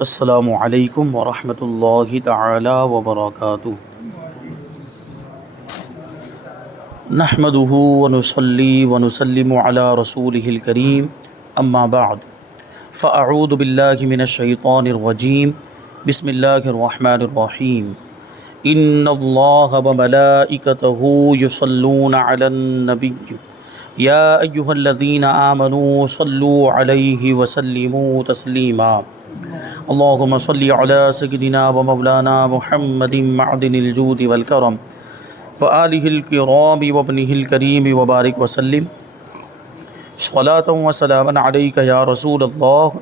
السلام علیکم ورحمۃ اللہ تعالی وبرکاتہ۔ نحمدہ ونصلی ونسلم علی رسولہ الکریم، اما بعد فاعوذ باللہ من الشیطان الرجیم، بسم اللہ الرحمن الرحیم۔ ان اللہ وملائکتہ یصلون علی النبی یا ایہا الذین آمنوا صلوا علیہ وسلموا تسلیما۔ اللہم صلی علی سیدنا و مولانا محمد معدن الجود والکرم وآلہ الکرام وابنہ الکریم وبارک وسلم صلاۃ و سلاما علیک یا رسول اللہ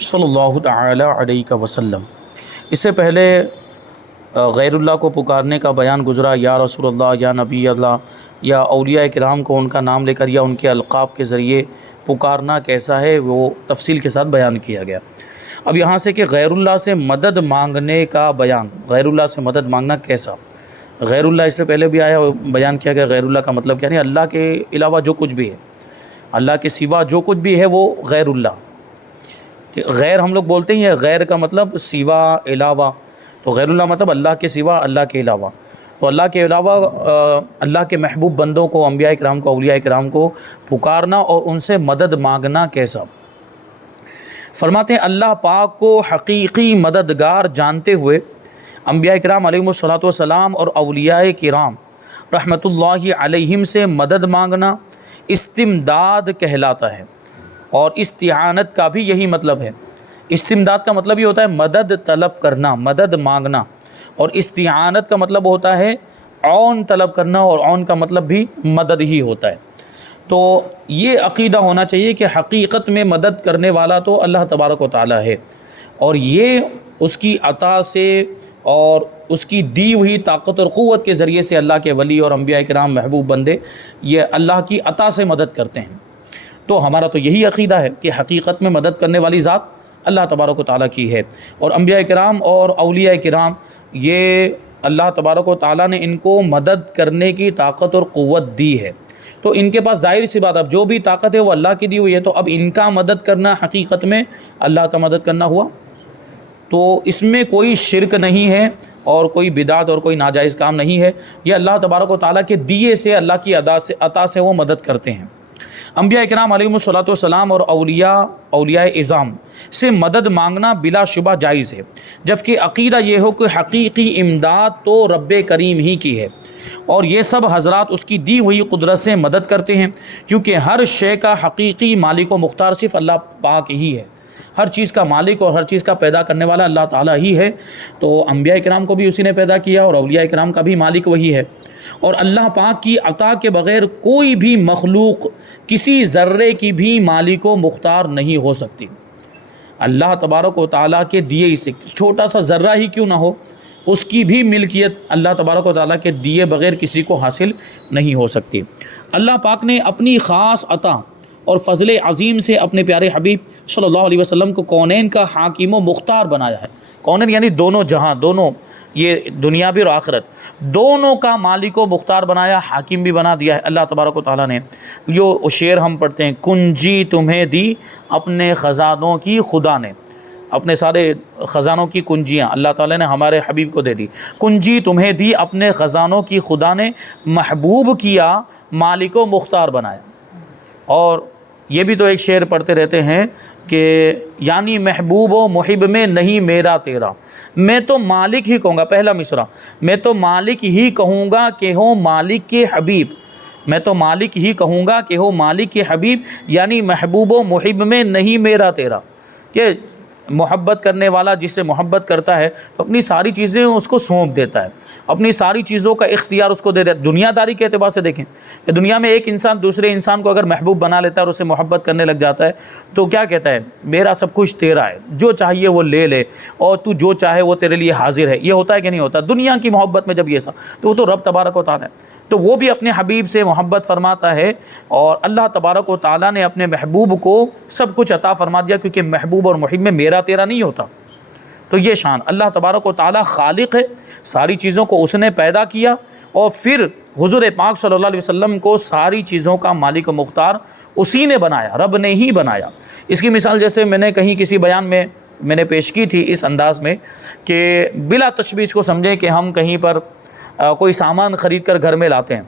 صلی اللہ تعالی علیہ وسلم۔ اس سے پہلے غیر اللہ کو پکارنے کا بیان گزرا، یا رسول اللہ، یا نبی اللہ، یا اولیاء کرام کو ان کا نام لے کر یا ان کے القاب کے ذریعے پکارنا کیسا ہے وہ تفصیل کے ساتھ بیان کیا گیا۔ اب یہاں سے کہ غیر اللہ سے مدد مانگنے کا بیان، غیر اللہ سے مدد مانگنا کیسا۔ غیر اللہ اس سے پہلے بھی آیا، بیان کیا گیا غیر اللہ کا مطلب کیا، یعنی اللہ کے علاوہ جو کچھ بھی ہے، اللہ کے سوا جو کچھ بھی ہے وہ غیر اللہ۔ غیر ہم لوگ بولتے ہیں، غیر کا مطلب سوا، علاوہ، تو غیر اللہ مطلب اللہ کے سوا، اللہ کے علاوہ۔ تو اللہ کے علاوہ اللہ کے محبوب بندوں کو، انبیاء کرام کو، اولیاء کرام کو پکارنا اور ان سے مدد مانگنا کیسا۔ فرماتے ہیں اللہ پاک کو حقیقی مددگار جانتے ہوئے انبیاء کرام علیہم الصلوۃ والسلام اور اولیاء کرام رحمۃ اللہ علیہم سے مدد مانگنا استمداد کہلاتا ہے، اور استعانت کا بھی یہی مطلب ہے۔ استمداد کا مطلب یہ ہوتا ہے مدد طلب کرنا، مدد مانگنا، اور استعانت کا مطلب ہوتا ہے عون طلب کرنا، اور عون کا مطلب بھی مدد ہی ہوتا ہے۔ تو یہ عقیدہ ہونا چاہیے کہ حقیقت میں مدد کرنے والا تو اللہ تبارک و تعالی ہے، اور یہ اس کی عطا سے اور اس کی دی ہوئی طاقت اور قوت کے ذریعے سے اللہ کے ولی اور انبیاء کرام محبوب بندے یہ اللہ کی عطا سے مدد کرتے ہیں۔ تو ہمارا تو یہی عقیدہ ہے کہ حقیقت میں مدد کرنے والی ذات اللہ تبارک و تعالیٰ کی ہے، اور انبیاء کرام اور اولیاء کرام یہ اللہ تبارک و تعالیٰ نے ان کو مدد کرنے کی طاقت اور قوت دی ہے۔ تو ان کے پاس ظاہر سی بات، اب جو بھی طاقت ہے وہ اللہ کی دی ہوئی ہے، تو اب ان کا مدد کرنا حقیقت میں اللہ کا مدد کرنا ہوا۔ تو اس میں کوئی شرک نہیں ہے اور کوئی بدعت اور کوئی ناجائز کام نہیں ہے، یہ اللہ تبارک و تعالیٰ کے دیے سے، اللہ کی عطا سے وہ مدد کرتے ہیں۔ انبیاء کرام علیہم الصلوۃ والسلام اور اولیاء اعظام سے مدد مانگنا بلا شبہ جائز ہے، جبکہ عقیدہ یہ ہو کہ حقیقی امداد تو رب کریم ہی کی ہے، اور یہ سب حضرات اس کی دی ہوئی قدرت سے مدد کرتے ہیں، کیونکہ ہر شے کا حقیقی مالک و مختار صرف اللہ پاک ہی ہے۔ ہر چیز کا مالک اور ہر چیز کا پیدا کرنے والا اللہ تعالیٰ ہی ہے۔ تو انبیاء کرام کو بھی اسی نے پیدا کیا، اور اولیاء کرام کا بھی مالک وہی ہے، اور اللہ پاک کی عطا کے بغیر کوئی بھی مخلوق کسی ذرے کی بھی مالک و مختار نہیں ہو سکتی۔ اللہ تبارک و تعالیٰ کے دیے اسے چھوٹا سا ذرہ ہی کیوں نہ ہو، اس کی بھی ملکیت اللہ تبارک و تعالیٰ کے دیے بغیر کسی کو حاصل نہیں ہو سکتی۔ اللہ پاک نے اپنی خاص عطا اور فضل عظیم سے اپنے پیارے حبیب صلی اللہ علیہ وسلم کو کونین کا حاکم و مختار بنایا ہے۔ کونین یعنی دونوں جہاں، دونوں یہ دنیا بھی اور آخرت، دونوں کا مالک و مختار بنایا، حاکم بھی بنا دیا ہے اللہ تبارک و تعالیٰ نے۔ جو شعر ہم پڑھتے ہیں، کنجی تمہیں دی اپنے خزانوں کی خدا نے، اپنے سارے خزانوں کی کنجیاں اللہ تعالیٰ نے ہمارے حبیب کو دے دی۔ کنجی تمہیں دی اپنے خزانوں کی خدا نے، محبوب کیا مالک و مختار بنایا۔ اور یہ بھی تو ایک شعر پڑھتے رہتے ہیں کہ یعنی محبوب و محب میں نہیں میرا تیرا، میں تو مالک ہی کہوں گا، پہلا مصرع، میں تو مالک ہی کہوں گا کہ ہو مالک کے حبیب، میں تو مالک ہی کہوں گا کہ ہو مالک کے حبیب، یعنی محبوب و محب میں نہیں میرا تیرا، کہ محبت کرنے والا جس سے محبت کرتا ہے تو اپنی ساری چیزیں اس کو سونپ دیتا ہے، اپنی ساری چیزوں کا اختیار اس کو دے دیتا ہے۔ دنیا داری کے اعتبار سے دیکھیں کہ دنیا میں ایک انسان دوسرے انسان کو اگر محبوب بنا لیتا ہے اور اسے محبت کرنے لگ جاتا ہے تو کیا کہتا ہے، میرا سب کچھ تیرا ہے، جو چاہیے وہ لے لے، اور تو جو چاہے وہ تیرے لیے حاضر ہے۔ یہ ہوتا ہے کہ نہیں ہوتا؟ دنیا کی محبت میں جب یہ سا، تو وہ تو رب تبارک و تعالیٰ ہے، تو وہ بھی اپنے حبیب سے محبت فرماتا ہے، اور اللہ تبارک و تعالیٰ نے اپنے محبوب کو سب کچھ عطا فرما دیا، کیونکہ محبوب اور محب میں میرا تیرا نہیں ہوتا۔ تو یہ شان اللہ تبارک و تعالیٰ خالق ہے، ساری چیزوں کو اس نے پیدا کیا، اور پھر حضور پاک صلی اللہ علیہ وسلم کو ساری چیزوں کا مالک و مختار اسی نے بنایا، رب نے ہی بنایا۔ اس کی مثال جیسے میں نے کہیں کسی بیان میں میں نے پیش کی تھی اس انداز میں کہ بلا تشبیہ کو سمجھیں کہ ہم کہیں پر کوئی سامان خرید کر گھر میں لاتے ہیں.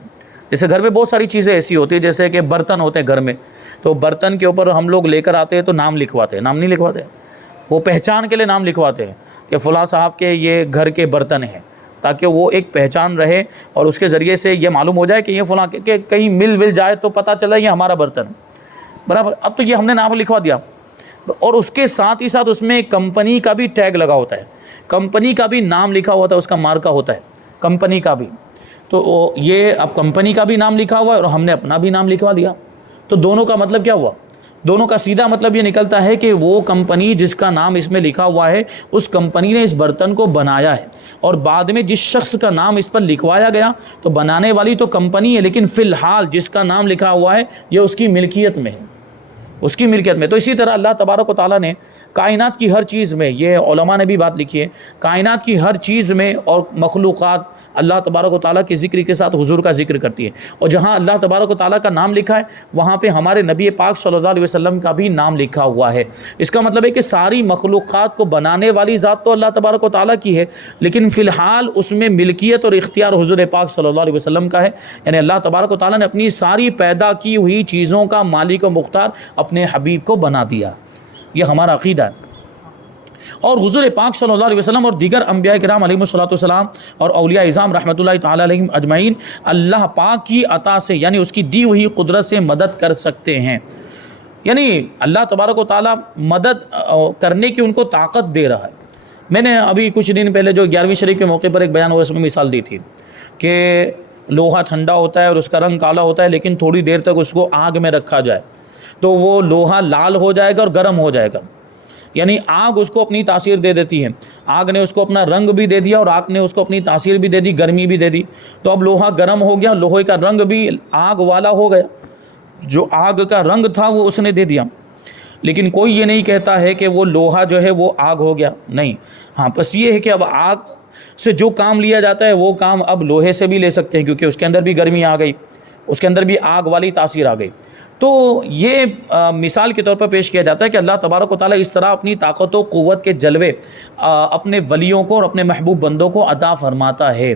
جیسے گھر میں بہت ساری چیزیں ایسی ہوتی ہیں، جیسے کہ برتن ہوتے ہیں گھر میں، تو برتن کے اوپر ہم لوگ لے کر آتے ہیں تو نام لکھواتے ہیں. نام نہیں لکھواتے، وہ پہچان کے لیے نام لکھواتے ہیں کہ فلاں صاحب کے یہ گھر کے برتن ہیں، تاکہ وہ ایک پہچان رہے اور اس کے ذریعے سے یہ معلوم ہو جائے کہ یہ فلاں کہ کہیں مل جائے تو پتہ چلا یہ ہمارا برتن ہے. برابر. اب تو یہ ہم نے نام لکھوا دیا، اور اس کے ساتھ ہی ساتھ اس میں کمپنی کا بھی ٹیگ لگا ہوتا ہے، کمپنی کا بھی نام لکھا ہوتا ہے، اس کا مارکہ ہوتا ہے کمپنی کا بھی. تو یہ اب کمپنی کا بھی نام لکھا ہوا ہے اور ہم نے اپنا بھی نام لکھوا دیا. تو دونوں کا مطلب کیا ہوا؟ دونوں کا سیدھا مطلب یہ نکلتا ہے کہ وہ کمپنی جس کا نام اس میں لکھا ہوا ہے، اس کمپنی نے اس برتن کو بنایا ہے، اور بعد میں جس شخص کا نام اس پر لکھوایا گیا تو بنانے والی تو کمپنی ہے، لیکن فی الحال جس کا نام لکھا ہوا ہے یہ اس کی ملکیت میں ہے، اس کی ملکیت میں. تو اسی طرح اللہ تبارک و تعالیٰ نے کائنات کی ہر چیز میں، یہ علماء نے بھی بات لکھی ہے، کائنات کی ہر چیز میں اور مخلوقات اللہ تبارک و تعالیٰ کے ذکر کے ساتھ حضور کا ذکر کرتی ہے. اور جہاں اللہ تبارک و تعالیٰ کا نام لکھا ہے وہاں پہ ہمارے نبی پاک صلی اللہ علیہ وسلم کا بھی نام لکھا ہوا ہے. اس کا مطلب ہے کہ ساری مخلوقات کو بنانے والی ذات تو اللہ تبارک و تعالیٰ کی ہے، لیکن فی الحال اس میں ملکیت اور اختیار حضور پاک صلی اللہ علیہ وسلم کا ہے. یعنی اللہ تبارک و تعالیٰ نے اپنی ساری پیدا کی ہوئی چیزوں کا مالک و مختار اپنے حبیب کو بنا دیا. یہ ہمارا عقیدہ ہے. اور حضور پاک صلی اللہ علیہ وسلم اور دیگر انبیاء کرام علیہم الصلوۃ والسلام اور اولیاء اعظام رحمۃ اللہ تعالی علیہم اجمعین اللہ پاک کی عطا سے، یعنی اس کی دی ہوئی قدرت سے مدد کر سکتے ہیں. یعنی اللہ تبارک و تعالیٰ مدد کرنے کی ان کو طاقت دے رہا ہے. میں نے ابھی کچھ دن پہلے جو 11ویں شریف کے موقع پر ایک بیان ہوا اس میں مثال دی تھی کہ لوہا ٹھنڈا ہوتا ہے اور اس کا رنگ کالا ہوتا ہے، لیکن تھوڑی دیر تک اس کو آگ میں رکھا جائے تو وہ لوہا لال ہو جائے گا اور گرم ہو جائے گا. یعنی آگ اس کو اپنی تاثیر دے دیتی ہے، آگ نے اس کو اپنا رنگ بھی دے دیا اور آگ نے اس کو اپنی تاثیر بھی دے دی، گرمی بھی دے دی. تو اب لوہا گرم ہو گیا، لوہے کا رنگ بھی آگ والا ہو گیا، جو آگ کا رنگ تھا وہ اس نے دے دیا. لیکن کوئی یہ نہیں کہتا ہے کہ وہ لوہا جو ہے وہ آگ ہو گیا، نہیں. ہاں بس یہ ہے کہ اب آگ سے جو کام لیا جاتا ہے وہ کام اب لوہے سے بھی لے سکتے ہیں، کیونکہ اس کے اندر بھی گرمی آ گئی، اس کے اندر بھی آگ والی تاثیر آ گئی. تو یہ مثال کے طور پر پیش کیا جاتا ہے کہ اللہ تبارک و تعالیٰ اس طرح اپنی طاقت و قوت کے جلوے اپنے ولیوں کو اور اپنے محبوب بندوں کو عطا فرماتا ہے.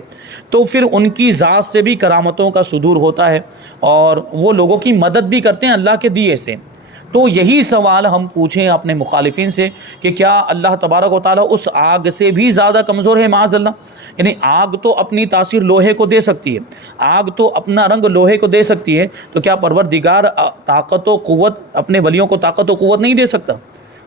تو پھر ان کی ذات سے بھی کرامتوں کا صدور ہوتا ہے اور وہ لوگوں کی مدد بھی کرتے ہیں اللہ کے دیے سے. تو یہی سوال ہم پوچھیں اپنے مخالفین سے کہ کیا اللہ تبارک و تعالیٰ اس آگ سے بھی زیادہ کمزور ہے معاذ اللہ؟ یعنی آگ تو اپنی تاثیر لوہے کو دے سکتی ہے، آگ تو اپنا رنگ لوہے کو دے سکتی ہے، تو کیا پروردگار طاقت و قوت اپنے ولیوں کو طاقت و قوت نہیں دے سکتا؟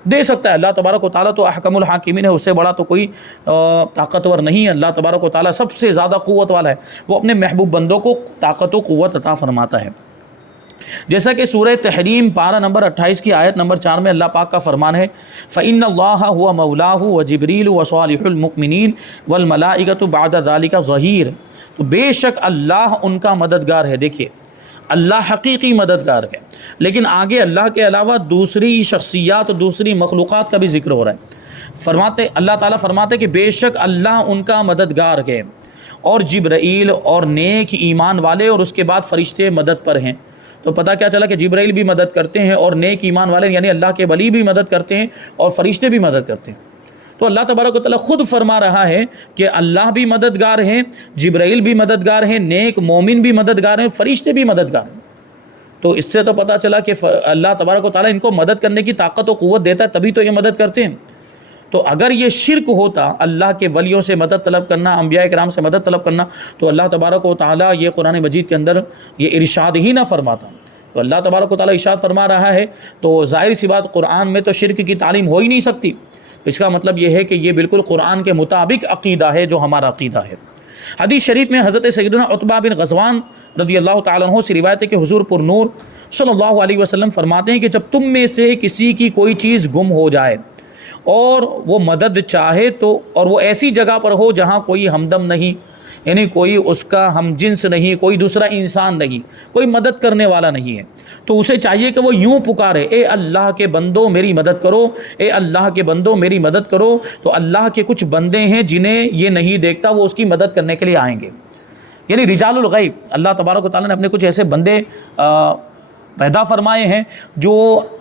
دے سکتا ہے. اللہ تبارک و تعالیٰ تو احکم الحاکمین ہے، اس سے بڑا تو کوئی طاقتور نہیں ہے. اللہ تبارک و تعالیٰ سب سے زیادہ قوت والا ہے، وہ اپنے محبوب بندوں کو طاقت و قوت عطا فرماتا ہے. جیسا کہ سورہ تحریم پارہ نمبر 28 کی آیت نمبر 4 میں اللہ پاک کا فرمان ہے فَإِنَّ اللَّهَ هُوَ مَوْلَاهُ وَجِبْرِيلُ وَصَالِحُ الْمُؤْمِنِينَ وَالْمَلَائِكَةُ بَعْدَ ذَلِكَ ظَهِيرٌ. تو بے شک اللہ ان کا مددگار ہے. دیکھیے اللہ حقیقی مددگار ہے، لیکن آگے اللہ کے علاوہ دوسری شخصیات دوسری مخلوقات کا بھی ذکر ہو رہا ہے. اللہ تعالیٰ فرماتے کہ بے شک اللہ ان کا مددگار ہے، اور جبرائیل اور نیک ایمان والے اور اس کے بعد فرشتے مدد پر ہیں. تو پتہ کیا چلا کہ جبرائیل بھی مدد کرتے ہیں اور نیک ایمان والے یعنی اللہ کے ولی بھی مدد کرتے ہیں اور فرشتے بھی مدد کرتے ہیں. تو اللہ تبارک و تعالیٰ خود فرما رہا ہے کہ اللہ بھی مددگار ہیں، جبرائیل بھی مددگار ہیں، نیک مومن بھی مددگار ہیں، فرشتے بھی مددگار ہیں. تو اس سے تو پتہ چلا کہ اللہ تبارک و تعالیٰ ان کو مدد کرنے کی طاقت و قوت دیتا ہے، تبھی تو یہ مدد کرتے ہیں. تو اگر یہ شرک ہوتا اللہ کے ولیوں سے مدد طلب کرنا، انبیاء کرام سے مدد طلب کرنا، تو اللہ تبارک و تعالیٰ یہ قرآن مجید کے اندر یہ ارشاد ہی نہ فرماتا. تو اللہ تبارک و تعالیٰ ارشاد فرما رہا ہے تو ظاہر سی بات قرآن میں تو شرک کی تعلیم ہو ہی نہیں سکتی. اس کا مطلب یہ ہے کہ یہ بالکل قرآن کے مطابق عقیدہ ہے جو ہمارا عقیدہ ہے. حدیث شریف میں حضرت سیدنا عتبہ بن غزوان رضی اللہ تعالیٰ عنہ سے روایت ہے کہ حضور پر نور صلی اللہ علیہ وسلم فرماتے ہیں کہ جب تم میں سے کسی کی کوئی چیز گم ہو جائے اور وہ مدد چاہے تو، اور وہ ایسی جگہ پر ہو جہاں کوئی ہمدم نہیں، یعنی کوئی اس کا ہم جنس نہیں، کوئی دوسرا انسان نہیں، کوئی مدد کرنے والا نہیں ہے، تو اسے چاہیے کہ وہ یوں پکارے اے اللہ کے بندو میری مدد کرو، اے اللہ کے بندو میری مدد کرو. تو اللہ کے کچھ بندے ہیں جنہیں یہ نہیں دیکھتا، وہ اس کی مدد کرنے کے لیے آئیں گے. یعنی رجال الغیب اللہ تبارک و تعالیٰ نے اپنے کچھ ایسے بندے پیدا فرمائے ہیں جو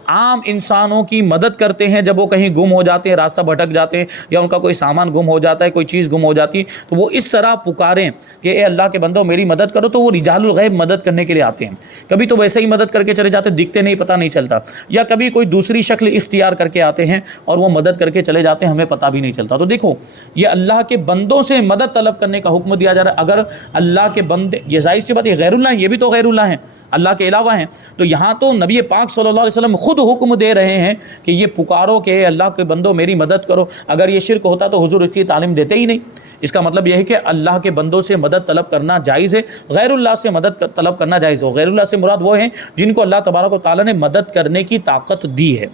عام انسانوں کی مدد کرتے ہیں جب وہ کہیں گم ہو جاتے ہیں، راستہ بھٹک جاتے ہیں، یا ان کا کوئی سامان گم ہو جاتا ہے، کوئی چیز گم ہو جاتی ہے، تو وہ اس طرح پکاریں کہ اے اللہ کے بندو میری مدد کرو، تو وہ رجال الغیب مدد کرنے کے لیے آتے ہیں۔ کبھی تو ویسے ہی مدد کر کے چلے جاتے، دکھتے نہیں، پتہ نہیں چلتا، یا کبھی کوئی دوسری شکل اختیار کر کے آتے ہیں اور وہ مدد کر کے چلے جاتے ہیں، ہمیں پتہ بھی نہیں چلتا۔ تو دیکھو یہ اللہ کے بندوں سے مدد طلب کرنے کا حکم دیا جا رہا ہے۔ اگر اللہ کے بندے، یہ ظاہر سی بات ہے غیر اللہ ہیں، یہ بھی تو غیر اللہ ہیں، اللہ کے علاوہ ہیں، تو یہاں تو نبی پاک صلی اللہ علیہ وسلم خود حکم دے رہے ہیں کہ یہ پکارو کہ اے اللہ کے بندوں میری مدد کرو۔ اگر یہ شرک ہوتا تو حضور اس کی تعلیم دیتے ہی نہیں۔ اس کا مطلب یہ ہے کہ اللہ کے بندوں سے مدد طلب کرنا جائز ہے، غیر اللہ سے مدد طلب کرنا جائز ہو۔ غیر اللہ سے مراد وہ ہیں جن کو اللہ تبارک و تعالیٰ نے مدد کرنے کی طاقت دی ہے۔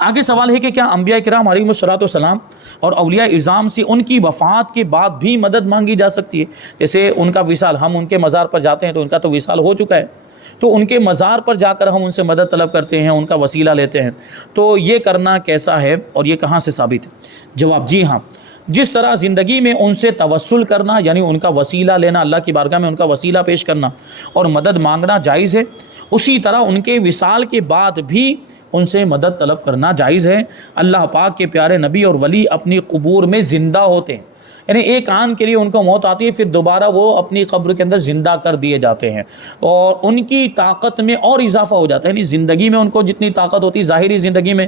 آگے سوال ہے کہ کیا انبیاء کرام علیہم السلام اور اولیاء اعظام سے ان کی وفات کے بعد بھی مدد مانگی جا سکتی ہے؟ جیسے ان کا وصال، ہم ان کے مزار پر جاتے ہیں تو ان کا تو وصال ہو چکا ہے، تو ان کے مزار پر جا کر ہم ان سے مدد طلب کرتے ہیں، ان کا وسیلہ لیتے ہیں، تو یہ کرنا کیسا ہے اور یہ کہاں سے ثابت ہے؟ جواب جی ہاں، جس طرح زندگی میں ان سے توسل کرنا یعنی ان کا وسیلہ لینا، اللہ کی بارگاہ میں ان کا وسیلہ پیش کرنا اور مدد مانگنا جائز ہے، اسی طرح ان کے وصال کے بعد بھی ان سے مدد طلب کرنا جائز ہے۔ اللہ پاک کے پیارے نبی اور ولی اپنی قبور میں زندہ ہوتے ہیں، یعنی ایک آن کے لیے ان کو موت آتی ہے، پھر دوبارہ وہ اپنی قبر کے اندر زندہ کر دیے جاتے ہیں اور ان کی طاقت میں اور اضافہ ہو جاتا ہے۔ یعنی زندگی میں ان کو جتنی طاقت ہوتی ہے، ظاہری زندگی میں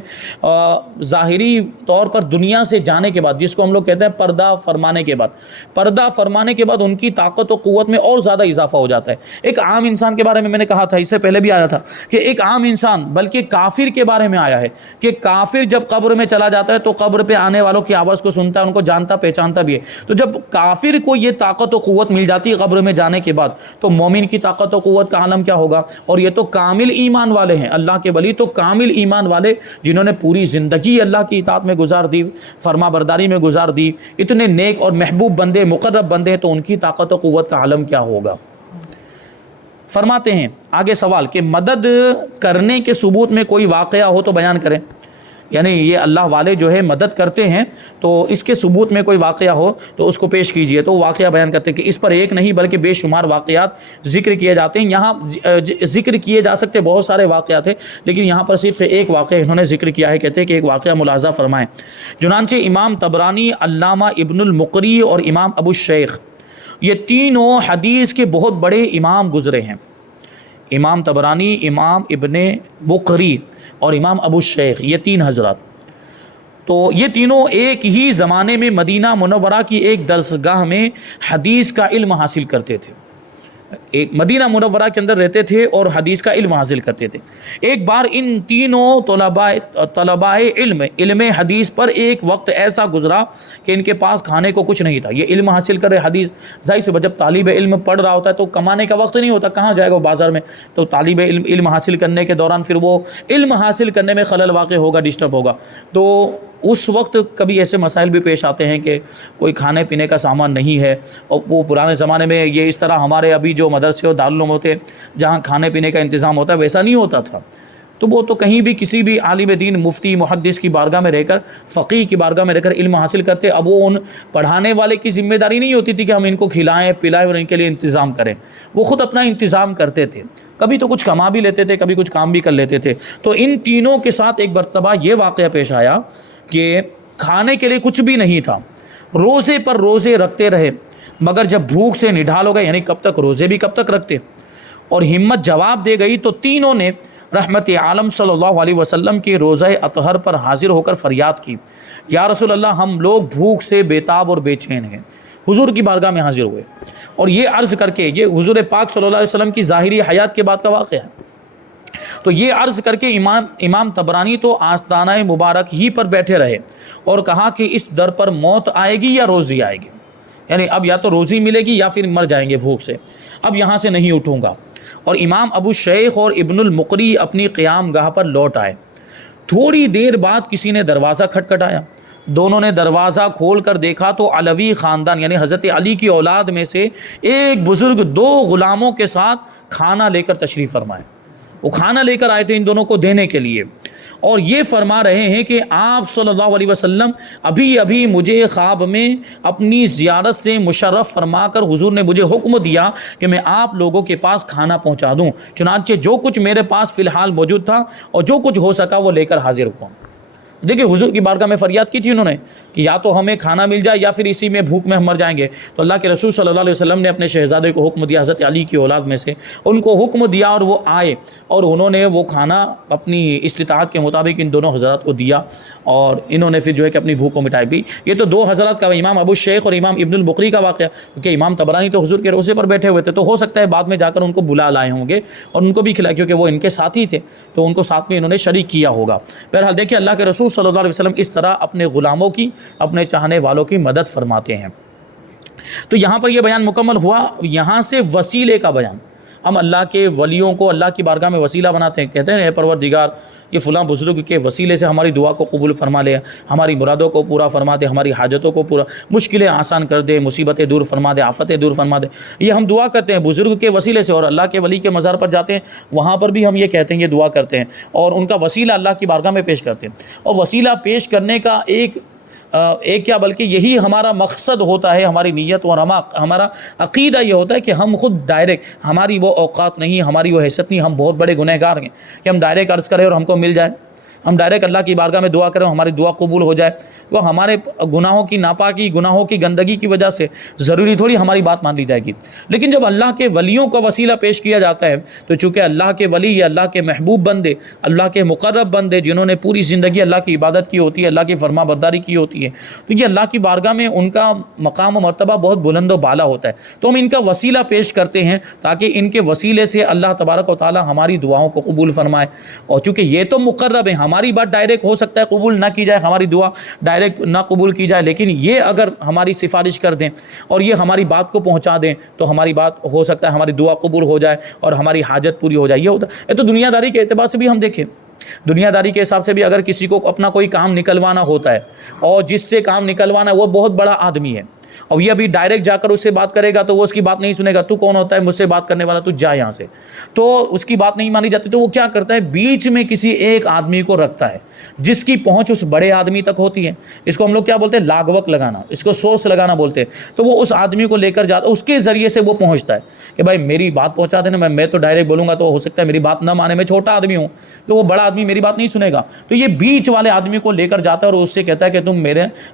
ظاہری طور پر دنیا سے جانے کے بعد، جس کو ہم لوگ کہتے ہیں پردہ فرمانے کے بعد، پردہ فرمانے کے بعد ان کی طاقت و قوت میں اور زیادہ اضافہ ہو جاتا ہے۔ ایک عام انسان کے بارے میں نے کہا تھا، اس سے پہلے بھی آیا تھا کہ ایک عام انسان، بلکہ کافر کے بارے میں آیا ہے کہ کافر جب قبر میں چلا جاتا ہے تو قبر پہ آنے والوں کی آواز کو سنتا ہے، ان کو جانتا پہچانتا بھی ہے۔ تو جب کافر کو یہ طاقت و قوت مل جاتی ہے قبر میں جانے کے بعد، تو مومن کی طاقت و قوت کا عالم کیا ہوگا؟ اور یہ تو کامل ایمان والے ہیں، اللہ کے ولی تو کامل ایمان والے جنہوں نے پوری زندگی اللہ کی اطاعت میں گزار دی، فرما برداری میں گزار دی، اتنے نیک اور محبوب بندے، مقرب بندے، تو ان کی طاقت و قوت کا عالم کیا ہوگا؟ فرماتے ہیں آگے سوال کہ مدد کرنے کے ثبوت میں کوئی واقعہ ہو تو بیان کریں، یعنی یہ اللہ والے جو ہے مدد کرتے ہیں تو اس کے ثبوت میں کوئی واقعہ ہو تو اس کو پیش کیجئے۔ تو واقعہ بیان کرتے ہیں کہ اس پر ایک نہیں بلکہ بے شمار واقعات ذکر کیے جاتے ہیں۔ یہاں ذکر کیے جا سکتے بہت سارے واقعات ہیں، لیکن یہاں پر صرف ایک واقعہ انہوں نے ذکر کیا ہے، کہتے ہیں کہ ایک واقعہ ملاحظہ فرمائیں۔ چنانچہ امام طبرانی، علامہ ابن المقری اور امام ابو الشیخ، یہ تینوں حدیث کے بہت بڑے امام گزرے ہیں۔ امام طبرانی، امام ابن مقری اور امام ابو الشیخ، یہ تین حضرات، تو یہ تینوں ایک ہی زمانے میں مدینہ منورہ کی ایک درسگاہ میں حدیث کا علم حاصل کرتے تھے۔ ایک مدینہ منورہ کے اندر رہتے تھے اور حدیث کا علم حاصل کرتے تھے۔ ایک بار ان تینوں طلباء علم حدیث پر ایک وقت ایسا گزرا کہ ان کے پاس کھانے کو کچھ نہیں تھا۔ یہ علم حاصل کر رہے حدیث، ظاہر سے جب طالب علم پڑھ رہا ہوتا ہے تو کمانے کا وقت نہیں ہوتا، کہاں جائے گا وہ بازار میں، تو طالب علم حاصل کرنے کے دوران پھر وہ علم حاصل کرنے میں خلل واقع ہوگا، ڈسٹرب ہوگا۔ تو اس وقت کبھی ایسے مسائل بھی پیش آتے ہیں کہ کوئی کھانے پینے کا سامان نہیں ہے، اور وہ پرانے زمانے میں یہ اس طرح ہمارے ابھی جو مدرسے اور دارالعلوم ہوتے جہاں کھانے پینے کا انتظام ہوتا ہے ویسا نہیں ہوتا تھا، تو وہ تو کہیں بھی کسی بھی عالم دین، مفتی، محدث کی بارگاہ میں رہ کر، فقیہ کی بارگاہ میں رہ کر علم حاصل کرتے۔ اب وہ ان پڑھانے والے کی ذمہ داری نہیں ہوتی تھی کہ ہم ان کو کھلائیں پلائیں اور ان کے لیے انتظام کریں، وہ خود اپنا انتظام کرتے تھے، کبھی تو کچھ کما بھی لیتے تھے، کبھی کچھ کام بھی کر لیتے تھے۔ تو ان تینوں کے ساتھ ایک مرتبہ یہ واقعہ پیش آیا کہ کھانے کے لیے کچھ بھی نہیں تھا، روزے پر روزے رکھتے رہے، مگر جب بھوک سے نڈھال ہو گئے، یعنی کب تک روزے بھی کب تک رکھتے، اور ہمت جواب دے گئی تو تینوں نے رحمت عالم صلی اللہ علیہ وسلم کے روزہ اطہر پر حاضر ہو کر فریاد کی، یا رسول اللہ ہم لوگ بھوک سے بیتاب اور بے چین ہیں۔ حضور کی بارگاہ میں حاضر ہوئے اور یہ عرض کر کے، یہ حضور پاک صلی اللہ علیہ وسلم کی ظاہری حیات کے بعد کا واقعہ ہے، تو یہ عرض کر کے امام طبرانی تو آستانہ مبارک ہی پر بیٹھے رہے اور کہا کہ اس در پر موت آئے گی یا روزی آئے گی، یعنی اب یا تو روزی ملے گی یا پھر مر جائیں گے بھوک سے، اب یہاں سے نہیں اٹھوں گا۔ اور امام ابو شیخ اور ابن المقری اپنی قیام گاہ پر لوٹ آئے۔ تھوڑی دیر بعد کسی نے دروازہ کھٹکھٹایا، دونوں نے دروازہ کھول کر دیکھا تو علوی خاندان یعنی حضرت علی کی اولاد میں سے ایک بزرگ 2 غلاموں کے ساتھ کھانا لے کر تشریف فرمائے۔ وہ کھانا لے کر آئے تھے ان دونوں کو دینے کے لیے، اور یہ فرما رہے ہیں کہ آپ صلی اللہ علیہ وسلم ابھی مجھے خواب میں اپنی زیارت سے مشرف فرما کر حضور نے مجھے حکم دیا کہ میں آپ لوگوں کے پاس کھانا پہنچا دوں، چنانچہ جو کچھ میرے پاس فی الحال موجود تھا اور جو کچھ ہو سکا وہ لے کر حاضر ہوا۔ دیکھیں حضور کی بارگاہ میں فریاد کی تھی انہوں نے کہ یا تو ہمیں کھانا مل جائے یا پھر اسی میں بھوک میں ہم مر جائیں گے، تو اللہ کے رسول صلی اللہ علیہ وسلم نے اپنے شہزادے کو حکم دیا، حضرت علی کی اولاد میں سے ان کو حکم دیا، اور وہ آئے اور انہوں نے وہ کھانا اپنی استطاعت کے مطابق ان دونوں حضرات کو دیا، اور انہوں نے پھر جو ہے کہ اپنی بھوک کو مٹائی بھی۔ یہ تو دو حضرات کا، امام ابو شیخ اور امام ابن البقری کا واقعہ، کیونکہ امام طبرانی تو حضور کے روضے پر بیٹھے ہوئے تھے، تو ہو سکتا ہے بعد میں جا کر ان کو بلا لائے ہوں گے اور ان کو بھی کھلایا، کیونکہ وہ ان کے ساتھی تھے تو ان کو ساتھ میں انہوں نے شریک کیا ہوگا۔ بہرحال دیکھیں اللہ کے رسول صلی اللہ علیہ وسلم اس طرح اپنے غلاموں کی، اپنے چاہنے والوں کی مدد فرماتے ہیں۔ تو یہاں پر یہ بیان مکمل ہوا، یہاں سے وسیلے کا بیان۔ ہم اللہ کے ولیوں کو اللہ کی بارگاہ میں وسیلہ بناتے ہیں، کہتے ہیں اے پروردگار یہ فلاں بزرگ کے وسیلے سے ہماری دعا کو قبول فرما لے، ہماری مرادوں کو پورا فرما دے، ہماری حاجتوں کو پورا، مشکلیں آسان کر دے، مصیبتیں دور فرما دے، آفتیں دور فرما دے۔ یہ ہم دعا کرتے ہیں بزرگ کے وسیلے سے، اور اللہ کے ولی کے مزار پر جاتے ہیں وہاں پر بھی ہم یہ کہتے ہیں، یہ دعا کرتے ہیں اور ان کا وسیلہ اللہ کی بارگاہ میں پیش کرتے ہیں۔ اور وسیلہ پیش کرنے کا ایک کیا بلکہ یہی ہمارا مقصد ہوتا ہے، ہماری نیت اور ہمارا عقیدہ یہ ہوتا ہے کہ ہم خود ڈائریکٹ، ہماری وہ اوقات نہیں، ہماری وہ حیثیت نہیں، ہم بہت بڑے گنہگار ہیں کہ ہم ڈائریکٹ عرض کریں اور ہم کو مل جائے، ہم ڈائریکٹ اللہ کی بارگاہ میں دعا کریں اور ہماری دعا قبول ہو جائے۔ وہ ہمارے گناہوں کی ناپاکی، گناہوں کی گندگی کی وجہ سے ضروری تھوڑی ہماری بات مان لی جائے گی۔ لیکن جب اللہ کے ولیوں کا وسیلہ پیش کیا جاتا ہے تو چونکہ اللہ کے ولی یا اللہ کے محبوب بندے، اللہ کے مقرب بندے جنہوں نے پوری زندگی اللہ کی عبادت کی ہوتی ہے، اللہ کی فرما برداری کی ہوتی ہے، تو یہ اللہ کی بارگاہ میں ان کا مقام و مرتبہ بہت بلند و بالا ہوتا ہے، تو ہم ان کا وسیلہ پیش کرتے ہیں تاکہ ان کے وسیلے سے اللہ تبارک و تعالی ہماری دعاؤں کو قبول فرمائے۔ اور چونکہ یہ تو مقرب ہیں، ہماری بات ڈائریکٹ ہو سکتا ہے قبول نہ کی جائے، ہماری دعا ڈائریکٹ نہ قبول کی جائے، لیکن یہ اگر ہماری سفارش کر دیں اور یہ ہماری بات کو پہنچا دیں تو ہماری بات ہو سکتا ہے ہماری دعا قبول ہو جائے اور ہماری حاجت پوری ہو جائے۔ یہ تو دنیا داری کے اعتبار سے بھی ہم دیکھیں، دنیا داری کے حساب سے بھی اگر کسی کو اپنا کوئی کام نکلوانا ہوتا ہے اور جس سے کام نکلوانا ہے وہ بہت بڑا آدمی ہے، اور یہ ابھی ڈائریکٹ جا کر اس سے بات کرے گا تو وہ اس کی بات نہیں سنے گا، تو کون ہوتا ہے مجھ سے بات کرنے والا، تو جا یہاں سے، تو اس کی بات نہیں مانی جاتی، تو وہ کیا کرتا ہے بیچ میں کسی ایک آدمی کو رکھتا ہے جس کی پہنچ اس بڑے آدمی تک ہوتی ہے۔ اس کو ہم لوگ کیا بولتے ہیں، لاگوک لگانا، اس کو سورس لگانا بولتے ہیں۔ تو وہ اس آدمی کو لے کر جاتا ہے، اس کے ذریعے سے وہ پہنچتا ہے کہ بھائی میری بات پہنچا دینا، میں تو ڈائریکٹ بولوں گا تو ہو سکتا ہے میری بات نہ مانے، میں چھوٹا آدمی ہوں تو وہ بڑا آدمی میری بات نہیں سنے گا، تو یہ بیچ والے آدمی کو لے کر جاتا ہے اور اس سے کہتا ہے کہ تم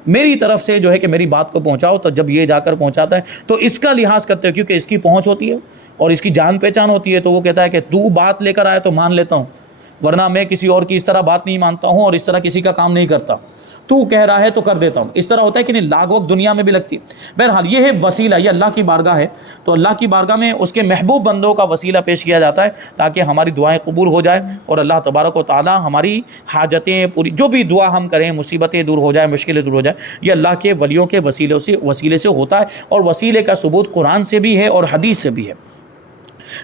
میری طرف سے جو ہے کہ میری بات کو پہنچاؤ۔ تو جب یہ جا کر پہنچاتا ہے تو اس کا لحاظ کرتے ہیں کیونکہ اس کی پہنچ ہوتی ہے اور اس کی جان پہچان ہوتی ہے، تو وہ کہتا ہے کہ تو بات لے کر آیا تو مان لیتا ہوں، ورنہ میں کسی اور کی اس طرح بات نہیں مانتا ہوں اور اس طرح کسی کا کام نہیں کرتا، تو کہہ رہا ہے تو کر دیتا ہوں۔ اس طرح ہوتا ہے کہ نہیں، لاگوک دنیا میں بھی لگتی ہے۔ بہرحال یہ ہے وسیلہ، یہ اللہ کی بارگاہ ہے، تو اللہ کی بارگاہ میں اس کے محبوب بندوں کا وسیلہ پیش کیا جاتا ہے تاکہ ہماری دعائیں قبول ہو جائے اور اللہ تبارک و تعالی ہماری حاجتیں پوری، جو بھی دعا ہم کریں، مصیبتیں دور ہو جائیں، مشکلیں دور ہو جائیں، یہ اللہ کے ولیوں کے وسیلے سے ہوتا ہے، اور وسیلے کا ثبوت قرآن سے بھی ہے اور حدیث سے بھی ہے۔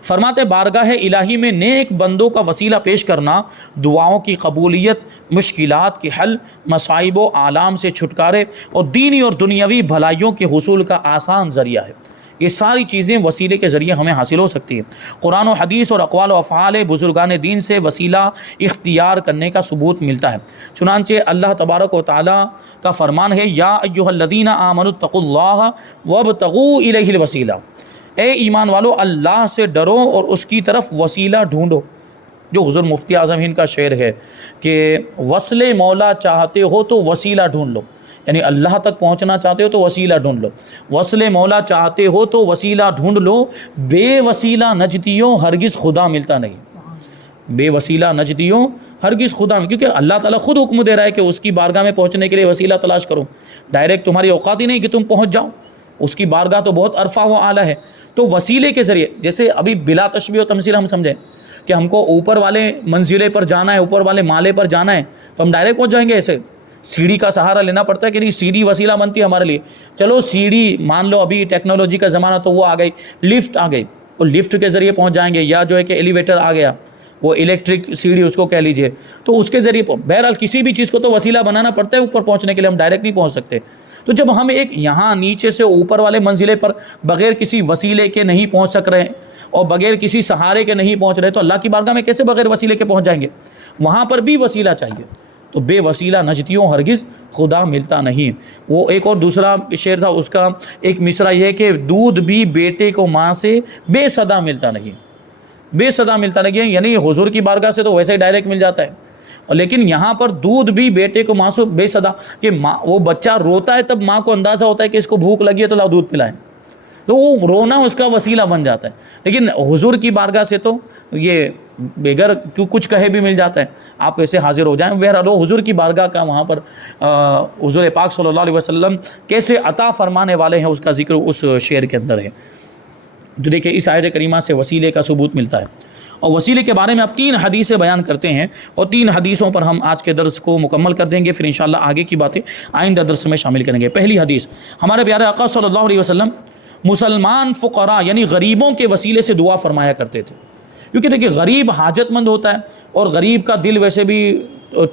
فرماتے بارگاہ الہی میں نیک بندوں کا وسیلہ پیش کرنا دعاؤں کی قبولیت، مشکلات کے حل، مصائب و آلام سے چھٹکارے اور دینی اور دنیاوی بھلائیوں کے حصول کا آسان ذریعہ ہے۔ یہ ساری چیزیں وسیلے کے ذریعے ہمیں حاصل ہو سکتی ہیں۔ قرآن و حدیث اور اقوال و افعال بزرگان دین سے وسیلہ اختیار کرنے کا ثبوت ملتا ہے۔ چنانچہ اللہ تبارک و تعالیٰ کا فرمان ہے، یا ایھا الذین آمنوا اتقوا اللہ وابتغوا الیہ الوسیلہ، اے ایمان والو اللہ سے ڈرو اور اس کی طرف وسیلہ ڈھونڈو۔ جو حضور مفتی اعظم ہند کا شعر ہے کہ وصل مولا چاہتے ہو تو وسیلہ ڈھونڈ لو، یعنی اللہ تک پہنچنا چاہتے ہو تو وسیلہ ڈھونڈ لو، وصل مولا چاہتے ہو تو وسیلہ ڈھونڈ لو، بے وسیلہ نجدیوں ہرگز خدا ملتا نہیں۔ بے وسیلہ نجدیوں ہرگز خدا میں، کیونکہ اللہ تعالیٰ خود حکم دے رہا ہے کہ اس کی بارگاہ میں پہنچنے کے لیے وسیلہ تلاش کرو، ڈائریکٹ تمہاری اوقات ہی نہیں کہ تم پہنچ جاؤ، اس کی بارگاہ تو بہت عرفہ و اعلیٰ ہے۔ تو وسیلے کے ذریعے، جیسے ابھی بلا تشبیہ و تمثیل ہم سمجھیں کہ ہم کو اوپر والے منزلے پر جانا ہے، اوپر والے مالے پر جانا ہے، تو ہم ڈائریکٹ پہنچ جائیں گے؟ ایسے سیڑھی کا سہارا لینا پڑتا ہے کہ نہیں؟ سیڑھی وسیلہ بنتی ہے ہمارے لیے۔ چلو سیڑھی مان لو ابھی ٹیکنالوجی کا زمانہ تو وہ آ گئی، لفٹ آ گئی، وہ لفٹ کے ذریعے پہنچ جائیں گے، یا جو ہے کہ ایلیویٹر آ گیا، وہ الیکٹرک سیڑھی اس کو کہہ لیجئے، تو اس کے ذریعے بہرحال کسی بھی چیز کو تو وسیلہ بنانا پڑتا ہے اوپر پہنچنے کے لیے، ہم ڈائریکٹ نہیں پہنچ سکتے۔ تو جب ہم ایک یہاں نیچے سے اوپر والے منزلے پر بغیر کسی وسیلے کے نہیں پہنچ سک رہے ہیں اور بغیر کسی سہارے کے نہیں پہنچ رہے، تو اللہ کی بارگاہ میں کیسے بغیر وسیلے کے پہنچ جائیں گے؟ وہاں پر بھی وسیلہ چاہیے۔ تو بے وسیلہ نجدیوں ہرگز خدا ملتا نہیں۔ وہ ایک اور دوسرا شعر تھا، اس کا ایک مصرع یہ کہ دودھ بھی بیٹے کو ماں سے بے صدا ملتا نہیں، بے صدا ملتا نہیں، یعنی حضور کی بارگاہ سے تو ویسے ہی ڈائریکٹ مل جاتا ہے، لیکن یہاں پر دودھ بھی بیٹے کو ماں سے بے صدا، کہ ماں، وہ بچہ روتا ہے تب ماں کو اندازہ ہوتا ہے کہ اس کو بھوک لگی ہے تو لاؤ دودھ پلائیں، تو وہ رونا اس کا وسیلہ بن جاتا ہے۔ لیکن حضور کی بارگاہ سے تو یہ بغیر کچھ کہے بھی مل جاتا ہے، آپ ویسے حاضر ہو جائیں۔ بہرحال حضور کی بارگاہ کا وہاں پر حضور پاک صلی اللہ علیہ وسلم کیسے عطا فرمانے والے ہیں، اس کا ذکر اس شعر کے اندر ہے۔ تو دیکھیں اس آیت کریمہ سے وسیلے کا ثبوت ملتا ہے، اور وسیلے کے بارے میں اب 3 حدیثیں بیان کرتے ہیں، اور 3 حدیثوں پر ہم آج کے درس کو مکمل کر دیں گے، پھر انشاءاللہ آگے کی باتیں آئندہ درس میں شامل کریں گے۔ پہلی حدیث، ہمارے پیارے آقا صلی اللہ علیہ وسلم مسلمان فقراء یعنی غریبوں کے وسیلے سے دعا فرمایا کرتے تھے، کیونکہ دیکھیں غریب حاجت مند ہوتا ہے، اور غریب کا دل ویسے بھی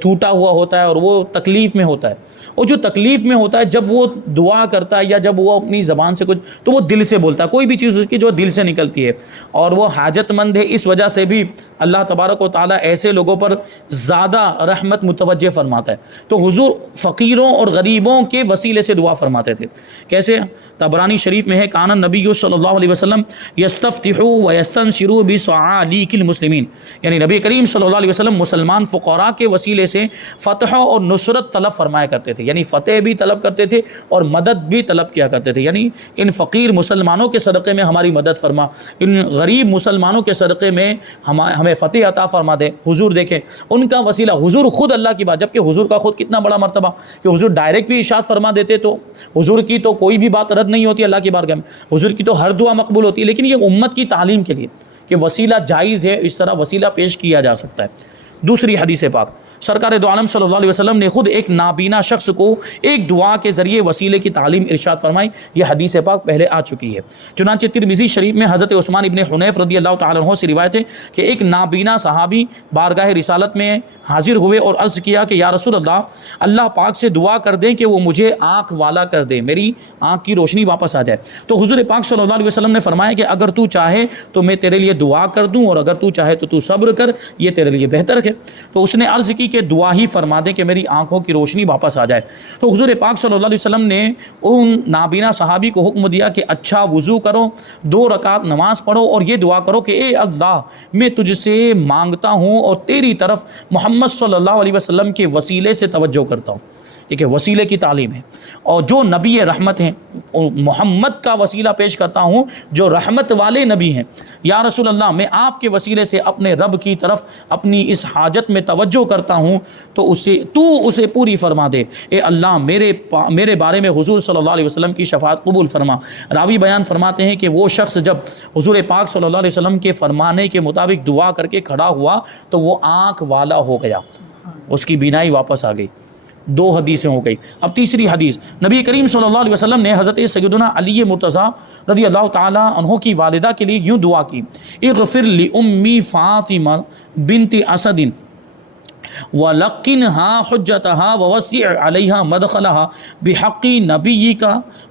ٹوٹا ہوا ہوتا ہے، اور وہ تکلیف میں ہوتا ہے، اور جو تکلیف میں ہوتا ہے جب وہ دعا کرتا ہے یا جب وہ اپنی زبان سے کچھ، تو وہ دل سے بولتا ہے، کوئی بھی چیز اس کی جو دل سے نکلتی ہے، اور وہ حاجت مند ہے، اس وجہ سے بھی اللہ تبارک و تعالیٰ ایسے لوگوں پر زیادہ رحمت متوجہ فرماتا ہے۔ تو حضور فقیروں اور غریبوں کے وسیلے سے دعا فرماتے تھے۔ کیسے؟ طبرانی شریف میں ہے، کان النبی صلی اللہ علیہ وسلم یستفتح و یستنصر بصعالیک المسلمین، یعنی نبی کریم صلی اللہ علیہ وسلم مسلمان فقراء کے وسیلے سے فتح اور نصرت طلب فرمایا کرتے تھے، یعنی فتح بھی طلب کرتے تھے اور مدد بھی طلب کیا کرتے تھے، یعنی ان فقیر مسلمانوں کے صدقے میں ہماری مدد فرما، ان غریب مسلمانوں کے صدقے میں ہمیں فتح عطا فرما دے۔ حضور دیکھیں ان کا وسیلہ، حضور خود اللہ کی بات، جبکہ حضور کا خود کتنا بڑا مرتبہ کہ حضور ڈائریکٹ بھی ارشاد فرما دیتے، تو حضور کی تو کوئی بھی بات رد نہیں ہوتی اللہ کی بارگاہ میں، حضور کی تو ہر دعا مقبول ہوتی ہے، لیکن یہ امت کی تعلیم کے لیے کہ وسیلہ جائز ہے، اس طرح وسیلہ پیش کیا جا سکتا ہے۔ دوسری حدیث پاک، سرکار دو عالم صلی اللہ علیہ وسلم نے خود ایک نابینا شخص کو ایک دعا کے ذریعے وسیلے کی تعلیم ارشاد فرمائی، یہ حدیث پاک پہلے آ چکی ہے۔ چنانچہ ترمذی شریف میں حضرت عثمان ابن حنیف رضی اللہ تعالیٰ عنہ سے روایت ہے کہ ایک نابینا صحابی بارگاہ رسالت میں حاضر ہوئے اور عرض کیا کہ یا رسول اللہ، اللہ پاک سے دعا کر دیں کہ وہ مجھے آنکھ والا کر دے، میری آنکھ کی روشنی واپس آ جائے۔ تو حضور پاک صلی اللہ علیہ وسلم نے فرمایا کہ اگر تو چاہے تو میں تیرے لیے دعا کر دوں، اور اگر تو چاہے تو تو صبر کر، یہ تیرے لیے بہتر ہے۔ تو اس نے عرض کی کہ دعا ہی فرما دیں کہ میری آنکھوں کی روشنی واپس آ جائے۔ تو حضور پاک صلی اللہ علیہ وسلم نے ان نابینا صحابی کو حکم دیا کہ اچھا وضو کرو، 2 رکعت نماز پڑھو، اور یہ دعا کرو کہ اے اللہ، میں تجھ سے مانگتا ہوں اور تیری طرف محمد صلی اللہ علیہ وسلم کے وسیلے سے توجہ کرتا ہوں۔ یہ وسیلے کی تعلیم ہے، اور جو نبی رحمت ہیں محمد کا وسیلہ پیش کرتا ہوں جو رحمت والے نبی ہیں۔ یا رسول اللہ، میں آپ کے وسیلے سے اپنے رب کی طرف اپنی اس حاجت میں توجہ کرتا ہوں، تو اسے پوری فرما دے۔ اے اللہ، میرے بارے میں حضور صلی اللہ علیہ وسلم کی شفاعت قبول فرما۔ راوی بیان فرماتے ہیں کہ وہ شخص جب حضور پاک صلی اللہ علیہ وسلم کے فرمانے کے مطابق دعا کر کے کھڑا ہوا تو وہ آنکھ والا ہو گیا، اس کی بینائی واپس آ گئی۔ 2 حدیثیں ہو گئی۔ اب تیسری حدیث، نبی کریم صلی اللہ علیہ وسلم نے حضرت سیدنا علی مرتضیٰ رضی اللہ تعالی عنہ کی والدہ کے لیے یوں دعا کی، اغفر لأمی فاطمہ بنت اسد وَلَقِّنْهَا حُجَّتَهَا وَوَسِّعْ عَلَيْهَا مَدْخَلَهَا بِحَقِّ نَبِيِّكَ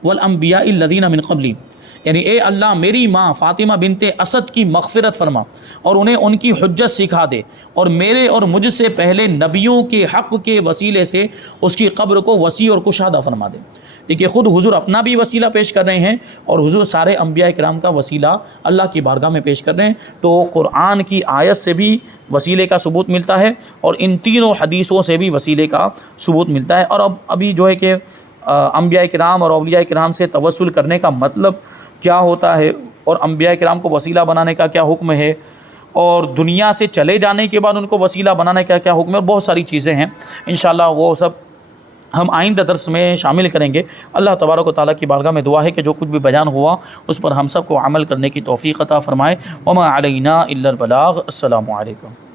وَالْأَنْبِيَاءِ الَّذِينَ مِنْ قَبْلِي، یعنی اے اللہ، میری ماں فاطمہ بنت اسد کی مغفرت فرما اور انہیں ان کی حجت سکھا دے، اور میرے اور مجھ سے پہلے نبیوں کے حق کے وسیلے سے اس کی قبر کو وسیع اور کشادہ فرما دے۔ دیکھیے خود حضور اپنا بھی وسیلہ پیش کر رہے ہیں، اور حضور سارے انبیاء کرام کا وسیلہ اللہ کی بارگاہ میں پیش کر رہے ہیں۔ تو قرآن کی آیت سے بھی وسیلے کا ثبوت ملتا ہے، اور ان تینوں حدیثوں سے بھی وسیلے کا ثبوت ملتا ہے۔ اور ابھی جو ہے کہ انبیاء کرام اور اولیاء کرام سے توسل کرنے کا مطلب کیا ہوتا ہے، اور انبیاء کرام کو وسیلہ بنانے کا کیا حکم ہے، اور دنیا سے چلے جانے کے بعد ان کو وسیلہ بنانے کا کیا حکم ہے، اور بہت ساری چیزیں ہیں، انشاءاللہ وہ سب ہم آئندہ درس میں شامل کریں گے۔ اللہ تبارک و تعالیٰ کی بارگاہ میں دعا ہے کہ جو کچھ بھی بیان ہوا اس پر ہم سب کو عمل کرنے کی توفیق عطا فرمائے۔ وما علینا الا البلاغ۔ السلام علیکم۔